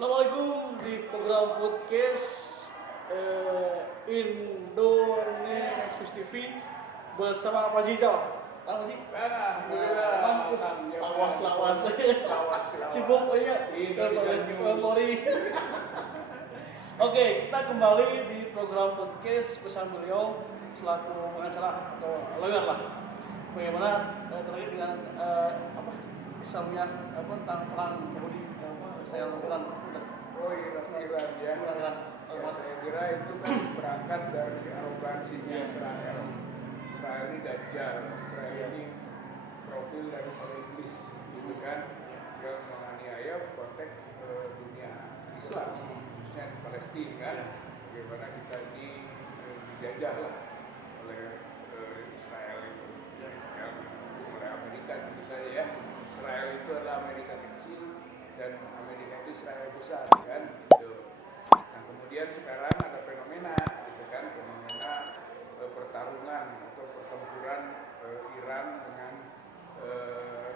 Assalamualaikum di program podcast Indonesia TV bersama Pak Jijal. Pak Ji? Alhamdulillah. Lawas. Sibuk banyak. Memori. Oke, kita kembali di program podcast bersama beliau selaku pengacara atau lawyer lah. Bagaimana terkait dengan Islamnya tentang perang Yahudi Israel Iran. Iran ya. Saya kira itu kan berangkat dari arogansinya Israel. Israel ini dajjal. Israel ini profil dari iblis, gitu kan? Yang menganiaya konteks dunia Islam, khususnya di Palestina kan. Bagaimana kita ini dijajah lah oleh Israel itu, yang oleh Amerika tentu saja ya. Israel itu adalah Amerika kecil dan Amerika itu Israel besar kan gitu. Nah kemudian sekarang ada fenomena gitu kan, fenomena pertarungan atau pertempuran Iran dengan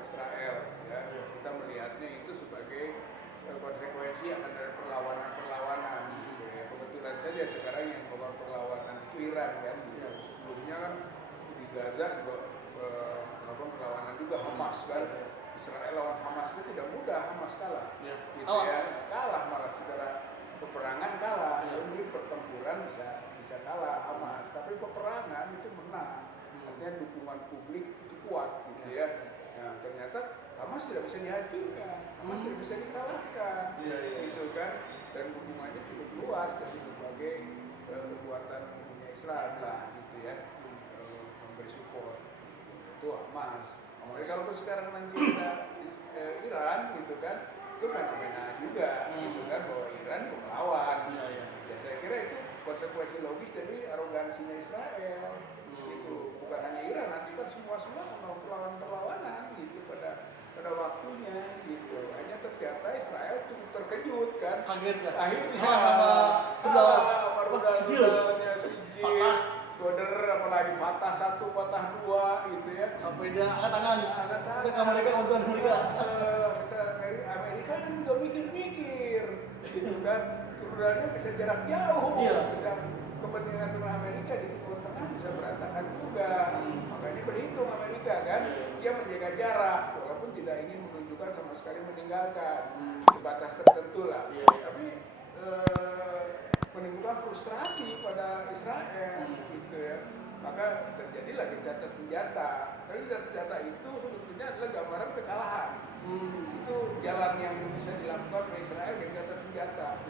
Israel ya. Kita melihatnya itu sebagai konsekuensi akan dari perlawanan gitu ya. Kebetulan saja sekarang yang membawa perlawanan itu Iran kan gitu. Sebelumnya kan di Gaza juga melakukan perlawanan juga Hamas kan. Israel lawan Hamas itu tidak mudah, Hamas kalah, gitu ya, kalah malah secara peperangan kalah, jadi pertempuran bisa kalah Hamas, tapi peperangan itu menang, artinya dukungan publik itu kuat, gitu ya. Nah ternyata Hamas tidak bisa dihancurkan, Hamas tidak bisa dikalahkan, gitu kan, dan dukungannya cukup luas dari berbagai kekuatan dunia Islam lah, gitu ya, memberi support, itu Hamas. Jadi kalau sekarang nanti ada Iran gitu kan, itu fenomena juga gitu kan, bahwa Iran melawan. Ya saya kira itu konsekuensi logis dari arogansinya Israel. Gitu. Bukan hanya Iran, nanti kan semua mau perlawanan gitu pada waktunya gitu. Hanya ternyata Israel cukup terkejut kan. Kaget ya. Akhirnya sama rudal-rudalnya Sijil, Goder, apalagi Fatah 1, Fatah 2 gitu ya. Sampai dia angkat tangan. Kita Amerika bantuan Amerika. Amerika kan juga mikir-mikir gitu kan. Rudalnya bisa jarak jauh, bisa kepentingan dengan Amerika di Timur Tengah bisa berantakan juga. Makanya berhitung Amerika kan, dia menjaga jarak walaupun tidak ingin menunjukkan sama sekali meninggalkan sebatas tertentu lah. Tapi menimbulkan frustrasi pada Israel gitu ya. Maka terjadilah gencatan senjata. Tapi gencatan senjata itu sebetulnya adalah gambaran kekalahan. Itu jalan yang bisa dilakukan oleh Israel, gencatan senjata.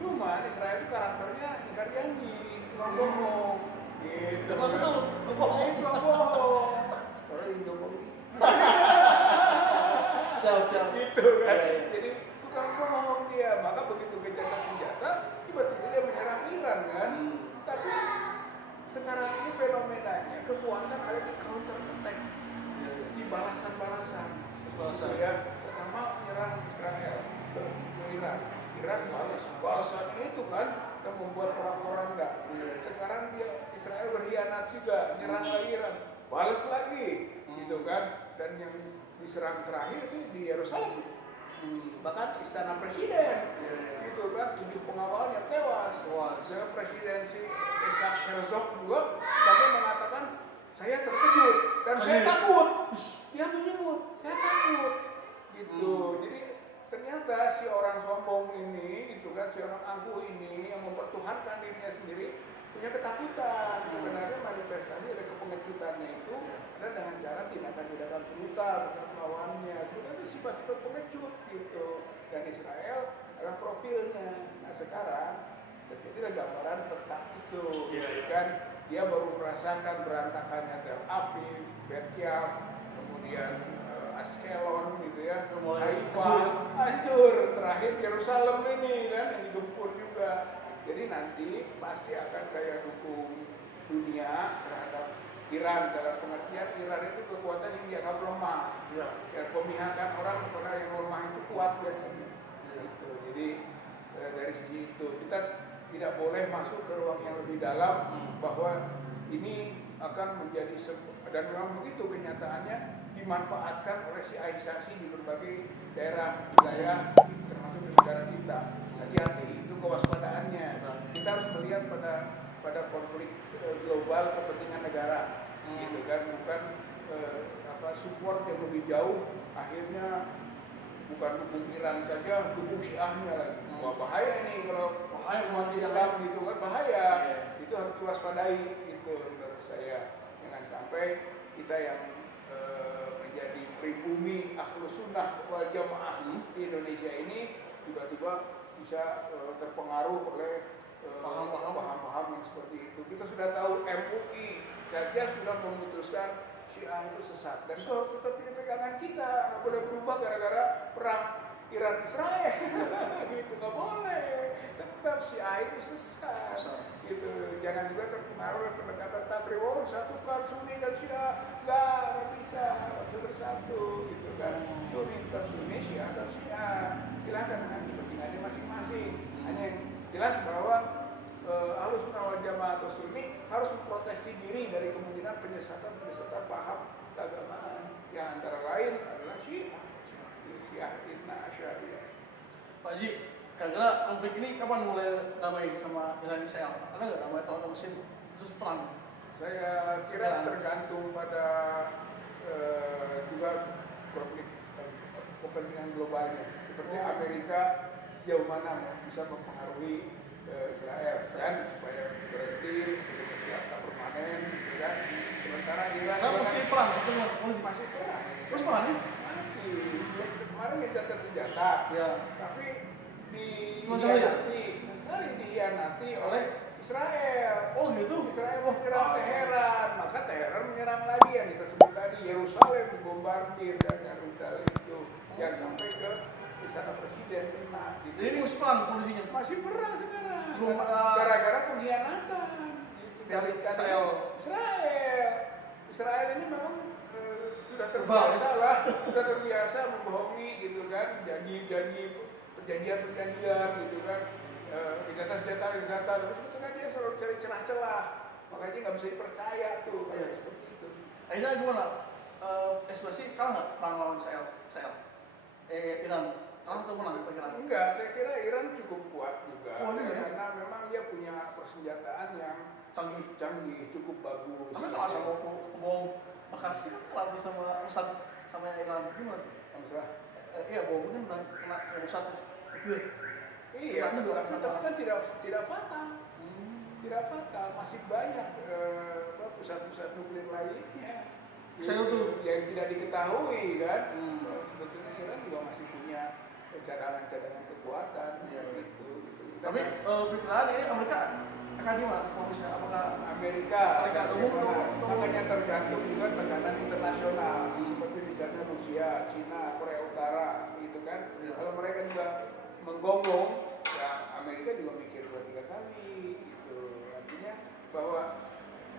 Cuman Israel itu karakternya ingkar janji, tukang bohong. Gitu. Betul, bohong. Tukang bohong. Kalau Indomie. Siap. Gitu kan. Jadi tukang bohong dia. Maka begitu gencatan senjata, tiba-tiba dia menyerang Iran kan. Tapi sekarang ini fenomenanya kekuatan ada di counter attack, di balasan-balasan. Ya, pertama menyerang Israel ke Iran balasannya itu kan yang membuat orang-orang sekarang Israel berkhianat juga, menyerang lagi Iran, balas lagi, gitu kan. Dan yang diserang terakhir itu di Yerusalem, bahkan istana presiden, gitu kan, 7 pengawalnya tewas. Dengan presidensi Isaac Herzog juga sampai mengatakan saya terkejut dan saya takut. Dia menyebut saya takut, gitu. Jadi ternyata si orang sombong ini, gitu kan, si orang angkuh ini yang mempertuhankan dirinya sendiri punya ketakutan. Sebenarnya manifestasi dari kepengecutannya itu adalah dengan cara tindakan-tindakan brutal terhadap lawannya. Sebenarnya itu sifat-sifat pengecut gitu. Dan Israel adalah profilnya. Nah sekarang terjadilah gambaran peta itu, gitu kan. Dia baru merasakan berantakannya Tel Aviv, Bet Yam, kemudian Askelon gitu ya, Haifa hancur, terakhir Yerusalem ini kan yang digempur juga. Jadi nanti pasti akan kayak dukung dunia terhadap Iran, dalam pengertian Iran itu kekuatan yang dianggap lemah. Ya, pemihakan orang kepada yang lemah itu kuat biasanya. Gitu. Jadi dari sisi itu kita tidak boleh masuk ke ruang yang lebih dalam bahwa ini akan menjadi dan memang begitu kenyataannya dimanfaatkan oleh si Aisyah di berbagai daerah wilayah termasuk di negara kita. kita. Hati-hati, itu kewaspadaannya. Kita harus melihat pada konflik global kepentingan negara, gitu kan, bukan support yang lebih jauh. Akhirnya bukan dukung Iran saja, dukung Syiahnya lagi. Wah, bahaya ini kalau umat Islam gitu kan, bahaya. Itu harus diwaspadai gitu menurut saya. Jangan sampai kita yang menjadi pribumi ahlus sunnah wal jamaah di Indonesia ini tiba-tiba bisa terpengaruh oleh paham-paham yang seperti itu. Kita sudah tahu MUI saja sudah memutuskan Syiah itu sesat, dan itu harus tetap jadi pegangan kita. Nggak boleh berubah gara-gara perang Iran Israel. Gitu, nggak boleh. Tetap Syiah itu sesat. Gitu. Jangan juga terpengaruh oleh pendekatan takrir. Oh, satukan Sunni dan Syiah. Nggak bisa. Harus bersatu. Gitu kan. Sunni dan Sunni, Syiah dan Syiah. Silahkan dengan kepentingannya masing-masing. Hanya yang jelas bahwa Ahlus Sunnah wal Jamaah atau Sunni harus memproteksi diri dari kemungkinan penyesatan paham keagamaan yang antara lain adalah Syiah Inna Asy'ariyah. Pak Haji, kira-kira konflik ini kapan mulai damai sama Iran Israel? Ada nggak damai atau musim khusus perang? Saya kira tergantung pada juga konflik kepentingan globalnya. Seperti Amerika sejauh mana bisa mempengaruhi Israel kan, supaya berhenti tak permanen, gitu kan. Sementara Iran masih perang, masih perang. Terus perang ya? Masih. Kemarin gencatan senjata. Ya. Tapi dihianati oleh Israel. Oh gitu. Israel menyerang Teheran, maka Teheran menyerang lagi yang kita sebut tadi, Yerusalem dibombardir dan rudal itu yang sampai ke istana presiden kena. Gitu. Jadi ini masih perang kondisinya? Masih perang sekarang. Belum gara-gara pengkhianatan dari Israel ini memang sudah terbiasa lah, sudah terbiasa membohongi gitu kan, perjanjian gitu kan, senjata, tapi sebetulnya dia selalu cari celah-celah, makanya nggak bisa dipercaya tuh kayak seperti itu. Akhirnya gimana? Eskalasi kalah nggak perang lawan Israel? Iran kalah atau menang? Enggak, saya kira Iran cukup kuat juga, karena ya? memang dia punya persenjataan yang canggih, cukup bagus. Tapi kalau sama bom bekas kan kalah sama Mossad sama Iran gimana tuh? Iya, bomnya kena Mossad. Iya, tapi kan tidak fatal. Tidak fatal, masih banyak pusat-pusat nuklir lainnya yang tidak diketahui kan. Sebetulnya Iran juga masih punya cadangan kekuatan gitu. Tapi perkiraan ini Amerika akan gimana? Apakah Amerika makanya tergantung juga tekanan internasional seperti misalnya Rusia, Cina, Korea Utara gitu kan. Kalau mereka juga menggonggong, ya Amerika juga mikir 2-3 kali gitu. Artinya bahwa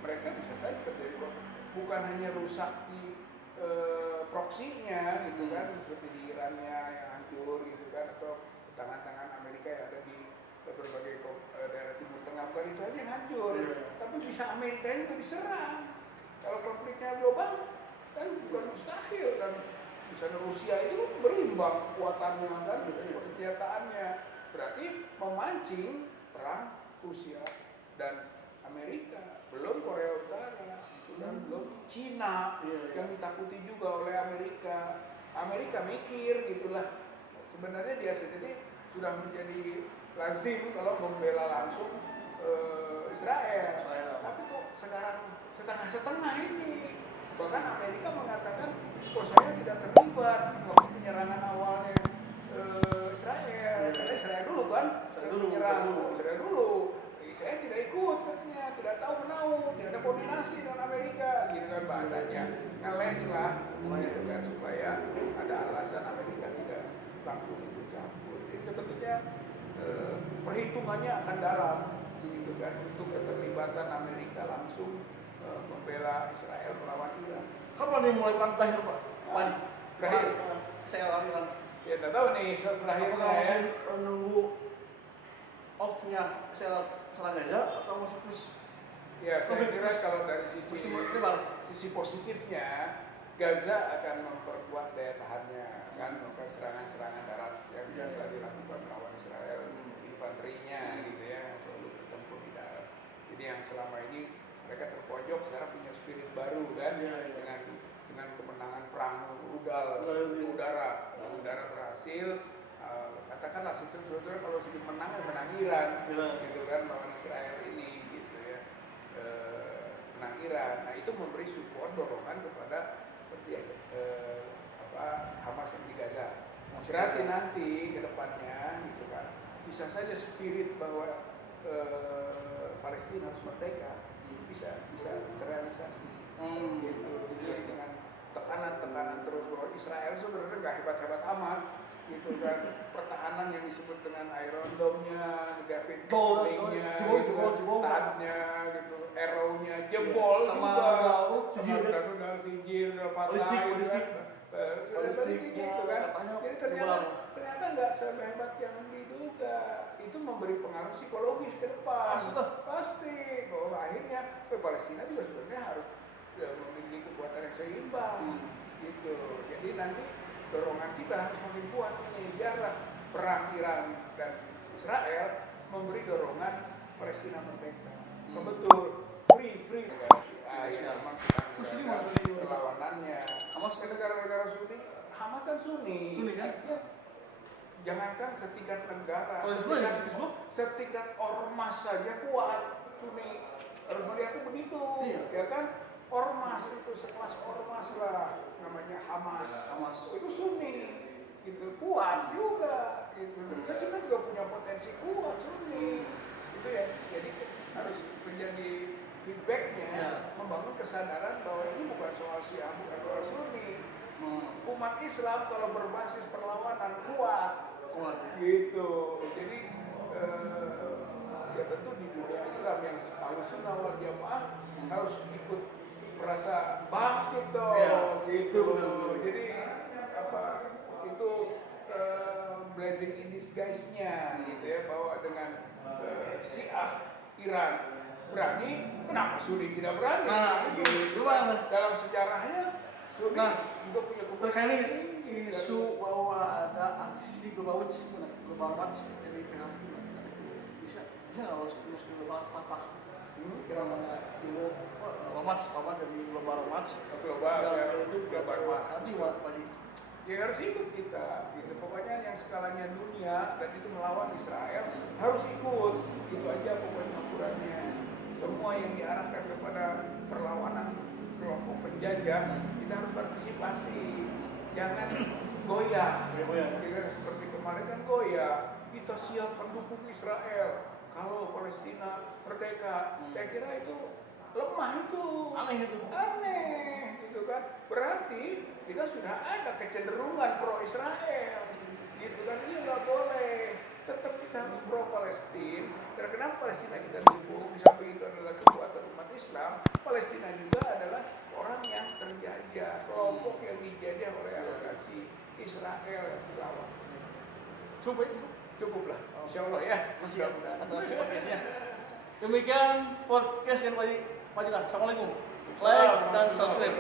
mereka bisa saja terjadi bukan hanya rusak di proksinya gitu kan, seperti di Irannya yang hancur gitu kan, atau tangan-tangan Amerika yang ada di berbagai daerah Timur Tengah, bukan itu aja yang hancur, tapi bisa Amerika juga diserang. Kalau konfliknya global kan bukan mustahil, dan misalnya Rusia itu berimbang kekuatannya kan, persenjataannya, berarti memancing perang Rusia dan Amerika, belum Korea Utara, itu kan belum Cina yang ditakuti juga oleh Amerika. Amerika mikir gitulah, sebenarnya dia sendiri sudah menjadi lazim kalau membela langsung Israel. Tapi kok sekarang setengah-setengah ini. Bahkan Amerika mengatakan, saya tidak terlibat waktu penyerangan awalnya Israel. Karena Israel dulu kan, menyerang Israel dulu. Saya tidak ikut katanya, tidak tahu menau, tidak ada koordinasi dengan Amerika, gitu kan bahasanya. Ngeles lah, gitu kan, supaya ada alasan Amerika tidak langsung ikut campur. Jadi sebetulnya perhitungannya akan dalam, gitu kan, untuk keterlibatan Amerika langsung membela Israel melawan Iran. Kapan dia mulai perang terakhir, Pak? Terakhir? Israel lawan Iran. Ya, tidak tahu nih terakhirnya ya. Masih menunggu off-nya Israel serang Gaza atau masih terus? Ya, saya kira kalau dari sisi positifnya, Gaza akan memperkuat daya tahannya, kan melakukan serangan-serangan darat yang biasa dilakukan melawan Israel, infanterinya gitu ya, selalu bertempur di darat. Jadi yang selama ini mereka terpojok sekarang punya spirit baru kan, dengan kemenangan perang udara berhasil. Katakanlah sebetulnya kalau sudah menang Iran gitu kan lawan Israel ini gitu ya, menang Iran. Nah itu memberi support dorongan kepada seperti Hamas yang di Gaza. Berarti nanti ke depannya gitu kan bisa saja spirit bahwa Palestina harus merdeka bisa terrealisasi gitu. Jadi dengan tekanan terus bahwa Israel sebenarnya nggak hebat-hebat amat gitu kan, pertahanan yang disebut dengan Iron Dome-nya, David Gatling-nya, gitu kan, TAD-nya, gitu, Arrow-nya jebol sama sijil, balistik gitu kan. Jadi ternyata nggak sehebat yang diduga. Itu memberi pengaruh psikologis ke depan. Pasti. Bahwa akhirnya Palestina juga sebenarnya harus memiliki kekuatan yang seimbang. Gitu. Jadi nanti dorongan kita harus makin kuat ini. Biarlah perang Iran dan Israel memberi dorongan Palestina merdeka. Betul. Free. Perlawanannya. Hamas kan negara-negara Sunni. Hamas kan Sunni kan? Artinya jangankan setingkat negara, setingkat ormas saja kuat Sunni. Harus melihatnya begitu, ya kan? Ormas itu sekelas ormas lah, namanya Hamas. Itu Sunni, gitu kuat juga, gitu. Dan kita juga punya potensi kuat Sunni, itu ya. Jadi harus menjadi feedbacknya, membangun kesadaran bahwa ini bukan soal Syiah, bukan soal Sunni. Umat Islam kalau berbasis perlawanan kuat gitu. Jadi ya tentu di dunia Islam yang Ahlussunnah wal Jamaah harus ikut merasa bangkit dong, gitu. Jadi itu blessing in disguise-nya gitu ya, bahwa dengan Syiah Iran berani, kenapa Sunni tidak berani? Gitu. Dalam sejarahnya Sunni juga punya terkait isu bahwa ada aksi global watch dari pihak bisa harus terus global fatah. Kira mana dulu Romat dari global watch itu global watch nanti wajib. Ya harus ikut kita, gitu. Pokoknya yang skalanya dunia dan itu melawan Israel harus ikut, itu aja pokoknya ukurannya. Semua yang diarahkan kepada perlawanan kelompok penjajah kita harus partisipasi, jangan goyah. Kita seperti kemarin kan goyah, kita siap mendukung Israel kalau Palestina merdeka. Saya kira itu lemah, itu aneh gitu kan. Berarti kita sudah ada kecenderungan pro Israel gitu kan. Ini nggak boleh, tetap kita harus pro Palestina. Karena kenapa Palestina kita dukung? Di samping itu adalah kekuatan umat Islam, Palestina juga adalah orang yang terjajah, kelompok yang dijajah oleh arogansi Israel yang dilawan. Cukuplah, insya Allah ya. Masih atas podcastnya. Demikian podcast kan Pak Jilah. Assalamualaikum. Like dan subscribe.